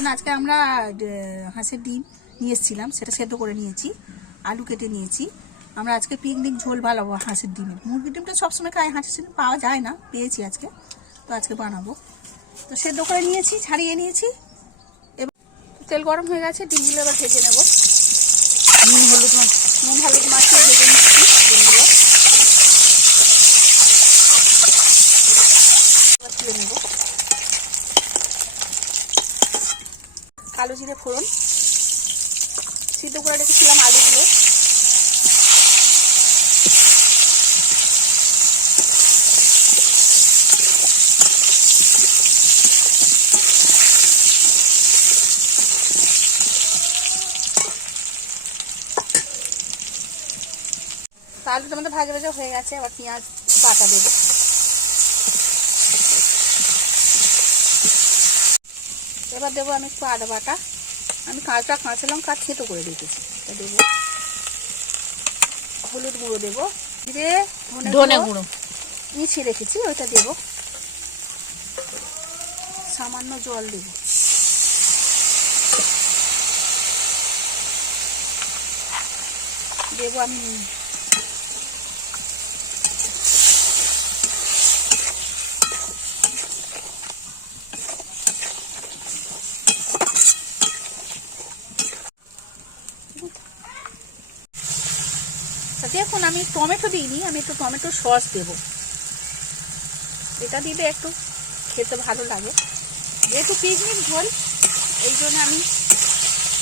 দেখুন আজকে আমরা হাঁসের ডিম নিয়ে এসেছিলাম। সেটা সেদ্ধ করে নিয়েছি, আলু কেটে নিয়েছি। আমরা আজকে পিকনিক ঝোল ভালো হাঁসের ডিমের মুরগির ডিমটা সবসময় খাই হাঁসের ডিম পাওয়া যায় না, পেয়েছি আজকে। তো আজকে বানাবো। তো সেদ্ধ করে নিয়েছি, ছাড়িয়ে নিয়েছি। এবার তেল গরম হয়ে গেছে, ডিমগুলো এবার ভেজে নেব নুন হলুদ মাছ নুন হলুদ মাখিয়ে ভেজে নিচ্ছি ডিমগুলো এবার তুলে নেব কালো জিরে ফোড়ন। সিদ্ধ করে রেখেছিলাম আলুগুলো আলুটা আমাদের ভাজা ভাজা হয়ে গেছে আবার পেঁয়াজ বাটা দেবো। এবার দেবো আমি একটু আদা বাটা। আমি কাঁচা কাঁচা লঙ্কা থেতো করে রেখেছি। এটা দেবো। হলুদ গুঁড়ো দেবো। জিরে ধনে গুঁড়ো। মিছিয়ে রেখেছি ওইটা দেবো। সামান্য জল দেবো। দেবো আমি দেখুন, আমি টমেটো দিইনি, আমি একটু টমেটো সস দেব। এটা দিলে একটু খেতে ভালো লাগে। যেহেতু পিকনিক ঝোল, এই জন্য আমি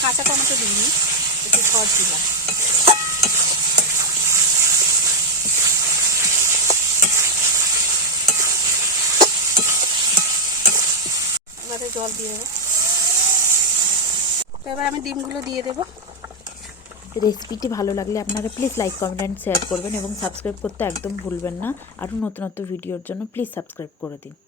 কাঁচা টমেটো দিইনি, একটু সস দিলাম। এবারে জল দিয়ে দেবো। এবার আমি ডিমগুলো দিয়ে দেবো। রেসিপিটি ভালো লাগলে আপনারা please like comment and share করবেন এবং সাবস্ক্রাইব করতে একদম ভুলবেন না। আরও নতুনত্ব নতুন ভিডিওর জন্য প্লিজ সাবস্ক্রাইব করে দিন।